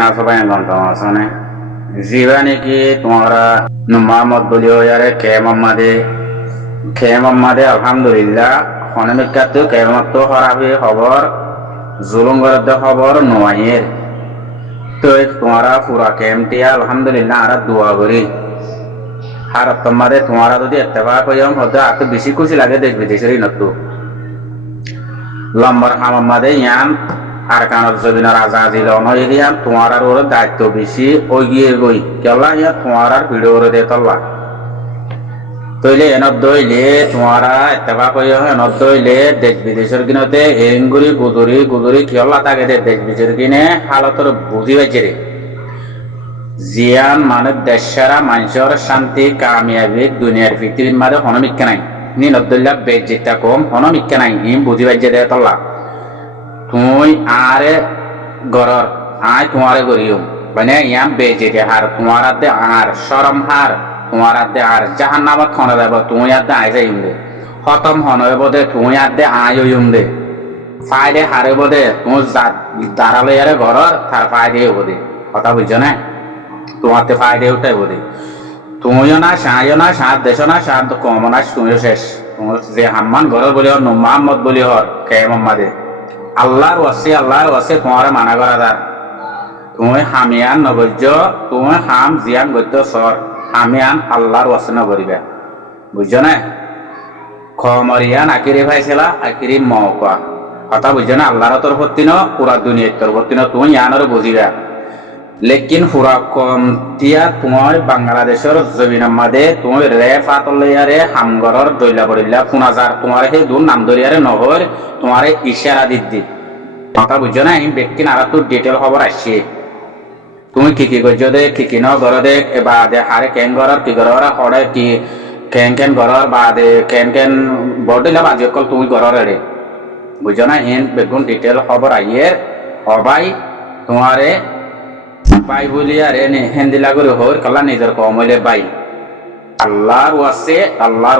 না সবাই গন্তম আসনে জীবানি কি তোমরা মোহাম্মদ বলি হয়ারে কে মোহাম্মদে আলহামদুলিল্লাহ হনমিকাত কেমত হরাবি খবর জুলুঙ্গরদ খবর নোয়াইয়ের তো তোমরা পুরা কেমটিয়া আলহামদুলিল্লাহ আর দোয়া করি আর তোমাদের তোমরা যদি এত্তেফাক হইম হয়তো আর তো বেশি খুশি লাগে দেশ বিদেশের নতু লম্বর হামামাদে ইয়ান আর কানত জবিনার আজাদি লন হয়ে গিয়া তোমার ওর দায়িত্ব বেশি ওই গিয়ে গই কেলা ইয়া তোমার আর ভিডিও দে তল্লা তইলে এনত দইলে তোমারা এত্তেফাক হইয়া এনত দইলে দেশ বিদেশের কিনতে এঙ্গুরি গুদুরি কেলা থাকে দেশ বিদেশের কিনে হালতর বুঝি পাইছে রে জিয়ান মানে দেশারা মানুষের শান্তি কামিয়াবি দুনিয়ার পৃথিবীর মাঝে হনমিক্কা নাই নি নদ্দুল্লাহ বেজিতা কম হনমিক্কা নাই ইম বুঝি পাইছে দে তল্লা তুই আরে গরর আয় তোমারে গরিও মানে ইয়াম বেজিতে হার তোমার দে আর শরম হার তোমার দে আর জাহান্নামত খনে দেব তুই আদে আই যাইম দে খতম হনব দে তুই আদে আয় হইম দে ফায়দে হারেব দে তুই দাঁড়ালে আরে গরর তার ফায়দে হব দে কথা বুঝছো না তোমাতে ফায়দে উঠাইব দে তুমিও না সাত দেশও না সাত কম না তুমিও শেষ তোমার যে হাম্মান গরর বলি হর মোহাম্মদ বলি হর কে মোহাম্মদে আল্লাহর ওয়াসি তোমার মানা করা দার তুমি হামিয়ান নগর্য তুমি হাম জিয়ান গদ্য সর হামিয়ান আল্লাহর ওয়াসি নগরিবা বুঝছো না খমরিয়ান আকিরি ভাইছিলা আকিরি মৌকা কথা বুঝছো না আল্লাহর তরফতি ন পুরা দুনিয়ার তরফতি ন তুমি ইয়ানোর বুঝিবা লেকিন পুরা কম তিয়া তোমার বাংলাদেশের জমিনের মাঝে তুমি রে ফাতলিয়ারে হামগরর দইলা পড়িলা পুনাজার তোমার সেই দূর নাম দরিয়ারে নহর তোমার ইশারা দিদি কথা বুঝছো না এই ব্যক্তি নারা তোর ডিটেল খবর আসছে তুমি কি করছো দে কি ন গর দে বা দে হারে কেন গরর কি গরর হরে কি কেন গরর বা দে কেন বডিলা বাজি কল তুমি গরর রে বুঝছো না এন বেগুন ডিটেল খবর আইয়ে হবাই তোমারে বাই বলি আর এনে হেন্দিলা করে হর কালা নিজের কম হইলে বাই আল্লাহর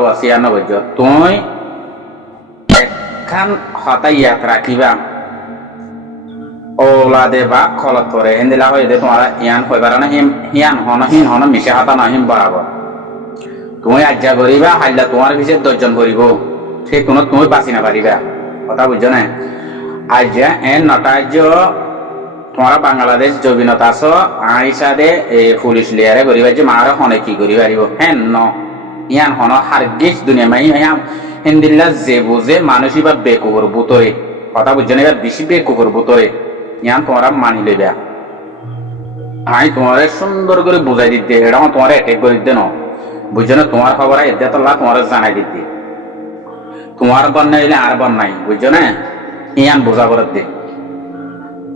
ওয়াসি আনো বুঝছো তুই একখান হতাই ইয়াত রাখিবা ওলা দে বা খলত করে হেন্দিলা হয়ে দে তোমার ইয়ান হইবার না হিয়ান হন মিশে হাতা না হিম বরাবর তুমি আজ্ঞা করিবা হাইলা তোমার পিছিয়ে 10 জন করিব সেই কোনো তুমি বাঁচি না পারিবা কথা বুঝছো না আজ্ঞা এন নটার্য তোমার বাংলাদেশ জবিনত আস আইসা দে পুলিশ লিয়ারে করিবা যে মার হনে কি করি পারিব হেন ন ইয়ান হন হারগিস দুনিয়া মাই হিন্দিল্লা যে বুঝে মানুষই বা বেকুকুর বুতরে কথা বুঝছো না এবার বেশি বেকুকুর বুতরে ইয়ান তোমরা মানি লেবা আই তোমার সুন্দর করে বুঝাই দিতে এটা তোমার অ্যাটেক করে দিতে ন বুঝছো না তোমার খবর এতে তো তোমার জানাই দিতে তোমার বন্যা হইলে আর বন্যাই বুঝছো না ইয়ান বোঝা করে দে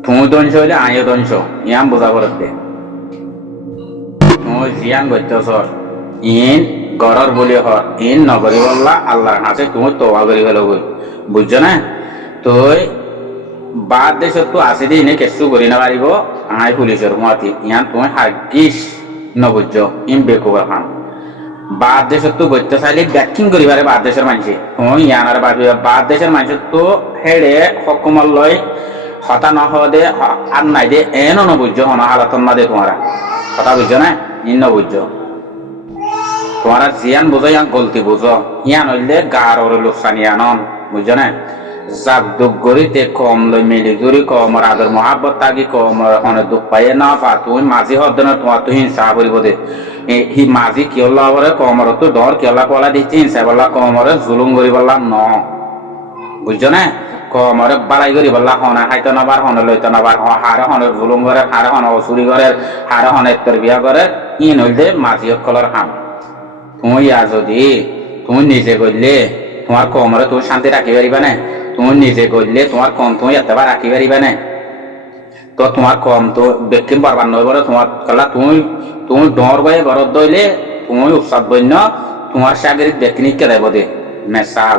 তুমি দংশ হইলে আইও দংশ ইয়ান বোঝা করে দে তুমি জিয়ান করতেছ ইন গরর বলি হর ইন নগরী বললা আল্লাহর কাছে তুমি তোবা করি গেল বুঝছো না তুই বাদ দেশ তো আসি দি এনে কেসু করি না পারিব আই পুলিশের মাতি ইয়ান তুমি হাগিস নবুঝ ইম বেকুবার খান বাদ দেশ তো গত্য চাইলে ব্যাকিং করিবারে বাদ দেশের মানুষ তুমি ইয়ান আর বাদ দেশের মানুষ তো হেড়ে হকুমল লয় হতা নহদে আর নাই দে এনো নবুঝ হন হালাতন না দে তোমারা কথা বুঝছো না ইন নবুঝ তোমারা জিয়ান বুঝো ইয়ান গলতি বুঝো ইয়ান হইলে গার ওর লোকসান ইয়ানন বুঝছো না জাগ দুঃখ গড়িতে কম লই মিলি জুড়ি কমর আদর মহাব্বত তাগি কমর হনে দুঃখ পাইয়ে না পা তুমি মাঝি হদ না তোমার তো হিংসা করিব দে হি মাঝি কিয়লা বলে কমর তো ডর কিয়লা কলা দিচ্ছি হিংসা বললা কমরে জুলুম করি বললা ন বুঝছো না কমরে বাড়াই করি বললা হনে হাইতো নাবার হনে লইতো নাবার হারে হনে জুলুম করে হারে হনে চুরি করে হারে হনে বিয়া করে ইন হইলে মাঝি কলর হাম তুমি ইয়া যদি তুমি নিজে করলে তোমার কমরে তুমি শান্তি রাখি পারিবা না তুমি নিজে করলে তোমার কম তুমি এতবার রাখি পারিবা না তো তোমার কম তো বেকিম বরবাদ নয় বলে তোমার কলা তুমি ডর বয়ে ঘরত দইলে তুমি উৎসব বন্য তোমার সাগরিক বেকিনিকে দেব দে মেসাল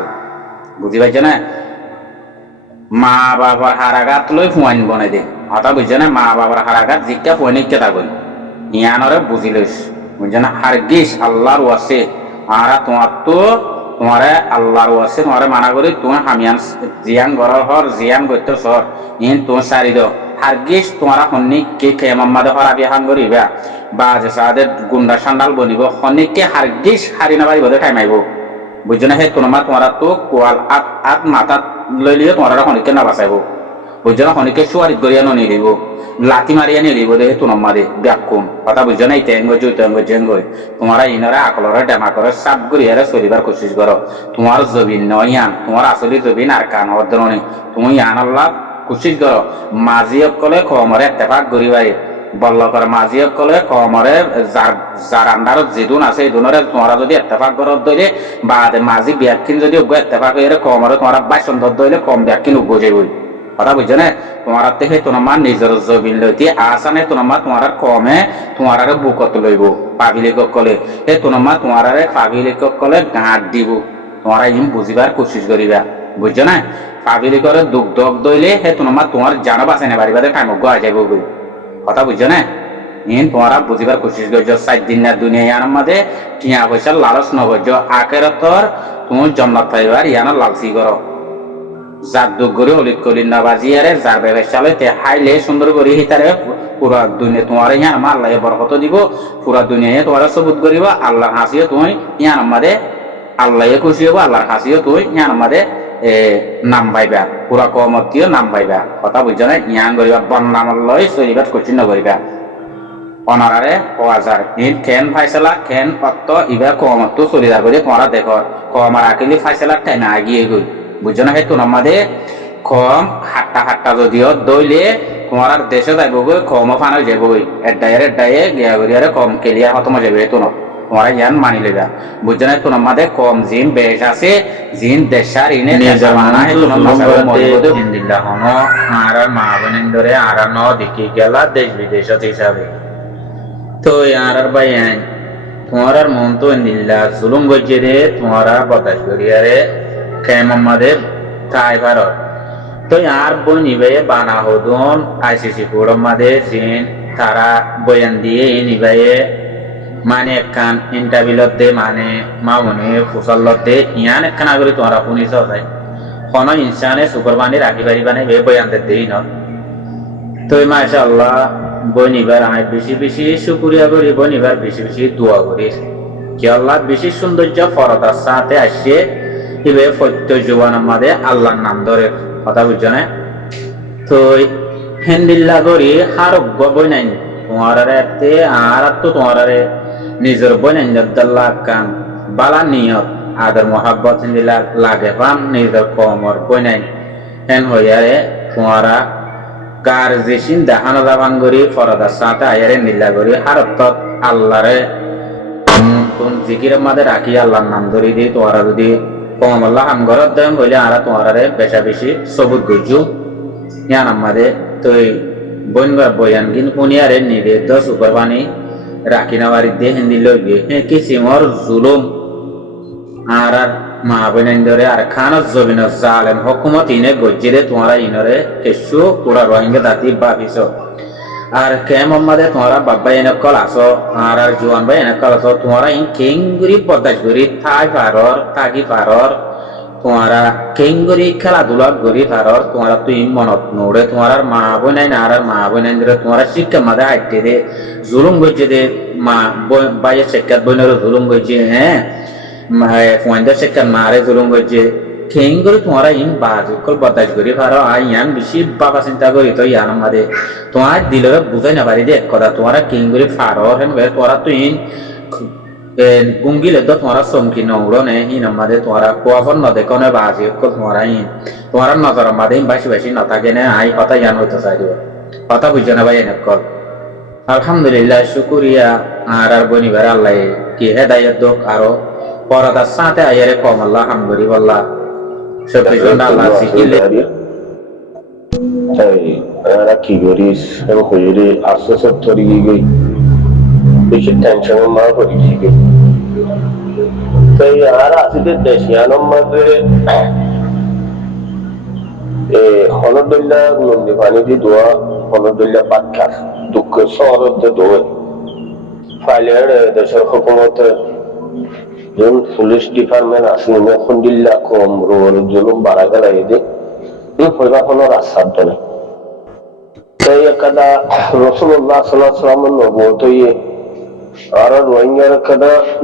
বুঝি পাইছো না মা বাবার হারাঘাত লই ফুয়াইন বনাই দে হতা বুঝছো না মা বাবার হারাঘাত জিজ্ঞা ফুয়াইনিকে থাকই ইয়ানরে বুঝি লইস বুঝছো না হারগিস আল্লাহর ওয়াসে আরা তোমার তো তোমারে আল্লাহর ওয়াসে তোমারে মানা করি তুমি হামিয়ান জিয়ান গরর হর জিয়ান গত্য সর ইন তুমি সারি দাও হারগিস তোমারা হন্নিককে কেমাম্মাদে হরাবি হান করিবা বা যে সাদের গুন্ডা সান্ডাল বনিব হন্নিককে হারগিস হারি না পারিব টাইমাইব বুঝছো না হে তোমারা তো কোয়াল আত মাথাত লইলিও তোমারা হনিককে না বাঁচাইব বুঝছো না হনিকে সুয়ারিত গড়িয়া নিয়ে দিব লাঠি মারিয়া নিয়ে দিব দেখে তোমারে ব্যাকুম কথা বুঝছো না ইতেঙ্গই তোমারা ইনরা আকলরে ডেমা করে সাপ গড়িয়ারে চলিবার কোশিশ করো তোমার জবিন নয় ইয়ান তোমার আসলি জবিন আর কান অর্ধননি তুমি ইয়ান আল্লাহ কোশিশ করো মাঝি অকলে কমরে এত্তেফাক গড়িবাই বল্ল করে মাঝি অকলে কমরে যার আন্ডারত যেদুন আছে এই দুনরে তোমরা যদি এত্তেফাক করত দইলে বা মাঝি ব্যাকিন যদি উগ্র এত্তেফাক হয়ে কমরে তোমরা বাইশন দইলে কম ব্যাকিন উগ্র যাইবই কথা বুঝছো না তোমার থেকে তোমার নিজের জবিন লইতে আসানে তোমার কমে তোমার বুকত লইব পাবিলিক কলে হে তোমার পাবিলিক কলে গাঁট দিব তোমরা ইম বুঝিবার কোশিশ করিবা বুঝছো না পাবিলিকরে দুঃখ দগ দইলে হে তোমার জানো বাঁচাই না পারিবা টাইম গোয়া যাইব বই কথা বুঝছো না ইন তোমরা বুঝিবার কোশিশ করছো 4 দিন না দুনিয়া ইয়ার মধ্যে টিয়া পয়সা লালচ নগর্য আখেরাতর তুমি জন্নত পাইবার ইয়ানা লালসি করো যার দুঃখ করে অলিক কলিন না বাজিয়ারে যার ব্যবসালে তে হাইলে সুন্দর করে হিতারে পুরা দুনিয়া তোমার ইয়ান আল্লাহ বরকত দিব পুরা দুনিয়ায় তোমার সবুত করিব আল্লাহর হাসিও তুমি ইয়ান আমাদের আল্লাহ খুশি হবো আল্লাহর হাসিও তুই ইয়ান আমাদের নাম পাইবা পুরা কমতিও নাম পাইবা কথা বুঝছো না ইয়ান করিবা বন্নাম লয় চলিবার কঠিন নকরিবা অনারারে 1000 খেন ফাইসলা খেন অত্ত ইবা কমতো চলি যাবে তোমরা দেখো কমার আকিলি ফাইসলা টাইনা আগিয়ে গই বুঝছো না সেই তোমাদের কম হাট্টা যদিও দইলে তোমার দেশে যাইব গই কম ফানো যাব গই এড্ডায়ে গিয়া গড়িয়ারে কম কেলিয়া খতম যাবে তো না তোমরা ইয়ান মানি লইবা বুঝছো না তোমাদের কম জিন বেশ আছে জিন দেশার ইনে জামানা হে তোমাদের মজবুত ইনদিল্লাহ হনো আর মা বোনের ধরে আর ন দেখি গেলা দেশ বিদেশত হিসাবে তো ইয়ার বাইন তোমার মন তো ইনদিল্লাহ জুলুম গজে রে তোমারা বদাস গড়িয়ারে কেমাম্মাদের তাই ভারত তো আর বই নিবে বানা হদুন আইসিসি ফোরাম মাদে জিন তারা বয়ান দিয়ে নিবে মানে একখান ইন্টারভিউলত দে মানে মামনে ফুসলত দে ইয়ান একখান আগরি তোমরা শুনিছ যায় কোন ইনসানে সুকুরবানি রাখি পারিবানে বে বয়ান দেই ন তো মাশাআল্লাহ বই নিবার আই বেশি শুকরিয়া করি বই নিবার বেশি দোয়া করি কি আল্লাহ বেশি সৌন্দর্য ফরদার সাথে আসে ইবে সত্য জীবন আমাদের আল্লাহর নাম ধরে কথা বুঝছো না তো হেন্দিল্লা করি হারোগ্য বই নাই তোমার এতে আর তো তোমার নিজের বই নাই আল্লাহ কান বালা নিয়ত আদর মহাব্বত হেন্দিল্লা লাগে পান নিজের কমর বই নাই হেন হইয়ারে তোমারা কার যেসিন দেখানো যাবান করি ফরদার সাথে আয়ারে নিল্লা করি হারত আল্লাহরে কোন জিকিরের মাঝে রাখি আল্লাহর নাম ধরি দিয়ে তোমারা যদি কম আল্লাহ হাম ঘরত দেন বলে আর তোমারে বেশি সবুত গুজু ইয়ান আমাদের তো বইনবার বয়ান কিন্তু পুনিয়ারে নিবে 10 উপরবানি রাখি না বাড়ি দিয়ে হিন্দি লইবে হ্যাঁ কি সিমর জুলুম আর মা বইন ধরে আর খানত জবিন জালেম হুকুমত ইনে গজ্জিরে তোমারা ইনরে কেশু পুরা রোহিঙ্গা জাতি ভাবিছ আর কেম আমাদের তোমরা বাবা এনে কল আসো আর জোয়ান ভাই এনে কল আসো তোমরা ইন কেঙ্গুরি পদাস করি থাকি পারর তোমরা কেঙ্গুরি খেলাধুলা করি পারর তোমরা তুই মনত নোড়ে তোমার মা বই নাই না আর মা বই নাই তোমরা শিক্ষা মাঝে হাইতে দে জুলুম গজ্জে দে মা বাইয়ের শিক্ষাত বইনের জুলুম গজ্জে হ্যাঁ ফোনদের শিক্ষা মারে জুলুম গজ্জে কেঙ্গুরি তোমরা ইন বাজুকল পদাস করি পারো আর ইয়ান বেশি বাবা চিন্তা করি তো ইয়ান আমাদের তোমার দিলে বুঝাই না পারি দেখ কথা তোমার কেঙ্গুরি ফারর হেন তোরা তুই গুঙ্গিলে তো তোমার চমকি নৌড়ো নে হিন আমাদের তোমারা কোয়াফর ন দেখো নে বাজি তোমারা হিন তোমার নজর আমাদের বেশি নথাকে নে আই কথা ইয়ান হইতে চাই দিব কথা বুঝছো না ভাই এনে কল আলহামদুলিল্লাহ শুকুরিয়া আর বনিবার আল্লাহ কি হেদায়ত দোক আরো পরাদার সাথে আয়ারে কম আল্লাহ হামদুরি বল্লাহ সব কিছু আল্লাহ শিখিলে কি করিস এবং হইলে আস্তে আস্তে তরিয়ে গই বেশি টেনশন মা করি শিখে তাই আর আসিতে দেশিয়ানোর মধ্যে হলদুল্লাহ নন্দী পানি দিয়ে দোয়া হলদুল্লাহ পাটকার দুঃখের শহরতে দোয়া ফাইলের দেশের হুকুমত যখন পুলিশ ডিপার্টমেন্ট আছে খন্ডিল্লা কম রোড জলুম বাড়া গেল এদের এই হইবা কোনো রাস্তার দলে তাই একটা রসুল্লাহ সাল্লাল্লাহু আলাইহি ওয়াসাল্লামের নবুয়ত হইয়ে আর রোহিঙ্গার একটা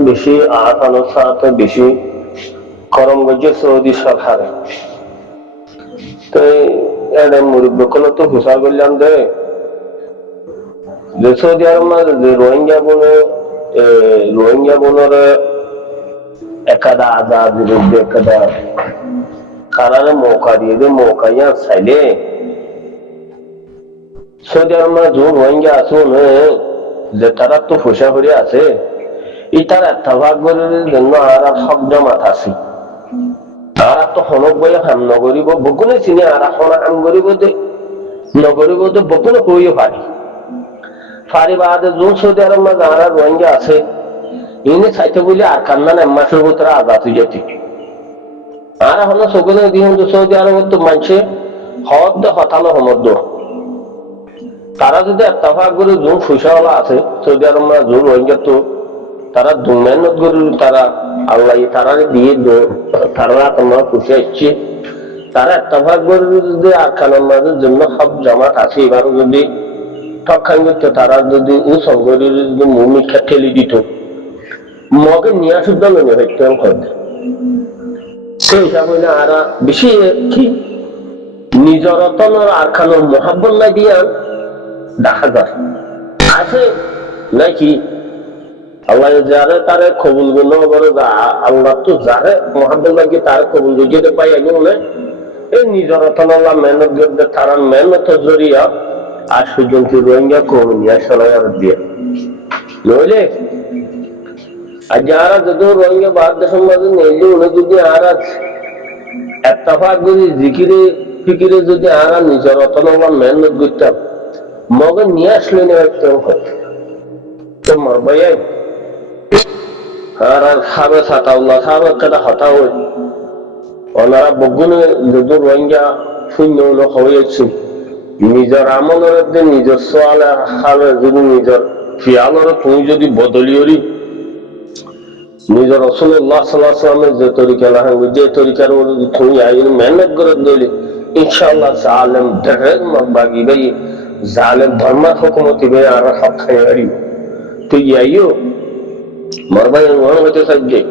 বেশি আহতানোর সাথে বেশি করম গজে সৌদি সরকারে তাই এটা মুরব্বকলে তো হুসা করলাম যে সৌদি আরব মাঝে যে রোহিঙ্গা বোনের একাদা আজাদ বিরুদ্ধে একাদা কারারে মৌকা দিয়ে দে মৌকা ইয়া চাইলে সৌদি আরব মাঝে যে রোহিঙ্গা আছে যে তারা তো ফুসা করে আছে এই তার এত্তাভাগের জন্য আর সব জমাত আছে আর তো হনক বই কাম নগরিব বকুনে চিনি আর হনা কাম করিব দে নগরিব দে বকুনে কইও ফারি বাদে যোন সৌদি আরব মাঝে আর রোহিঙ্গা আছে ইনি চাইতে বলে আর কান্না না মাসের ভিতরে আজাদ হয়ে যেতে আর হলো সকলে দিয়ে সৌদি আরব তো মানছে হদ হতালো হমদ তারা যদি এত্তাফাক করে যোন ফুসাওয়ালা আছে সৌদি আরব মাঝে যোন রোহিঙ্গা তো তারা দুমেহনত করে তারা আল্লাহ তারা দিয়ে তারা তোমার খুশি আসছে তারা এত্তাফাক করে যদি আর কানের মাঝের জন্য সব জামাত আছে এবার যদি ঠকান করতো তারা যদি ও সংগঠনের যদি ভূমিকা ঠেলে দিত মগে নিয়ে শুদ্ধ মনে হইতে করতে সেই হিসাবে আর বেশি কি নিজের রতনের আর খানোর মহাব্বত না দিয়া দেখা যায় আছে নাকি আল্লাহ যারে তারে কবুল গুণ করে আল্লাহ তো যারে মহাব্বত লাগে তার কবুল যেতে পাই আগে এই নিজের রতনের মেহনত করতে তারা মেহনত জড়িয়া আর সুজনকে রোহিঙ্গা কমে নিয়ে সলাই আর দিয়ে নইলে আর যারা যদি রোহিঙ্গা বাদ দেশের মাঝে নেইলে উনি যদি আর এত্তাফাক যদি জিকিরে ফিকিরে যদি আর নিজের রতনলা মেহনত করতাম মগে নিয়ে আসলে তো মরবাই আর সাবে সাতাউল্লাহ সাবে কেটা হতা হই ওনারা বগুনে যদি রোহিঙ্গা শূন্য হয়েছে নিজের আমলের নিজের সোয়ালে হালে যদি নিজের ফিয়ালের তুমি যদি বদলিয়রি নিজের রাসূলুল্লাহ সাল্লাল্লাহু আলাইহি ওয়াসাল্লামের যে তরিকা লাগান যে তরিকার তুমি আইন মেহনত করে দিলে ইনশাআল্লাহ জালেম দরের মগবাগি ভাই জালেম ধর্ম হুকুমতি ভাই আর হক খায়রি তো ইয়াইও মরবাই ওয়ান হতে সাজে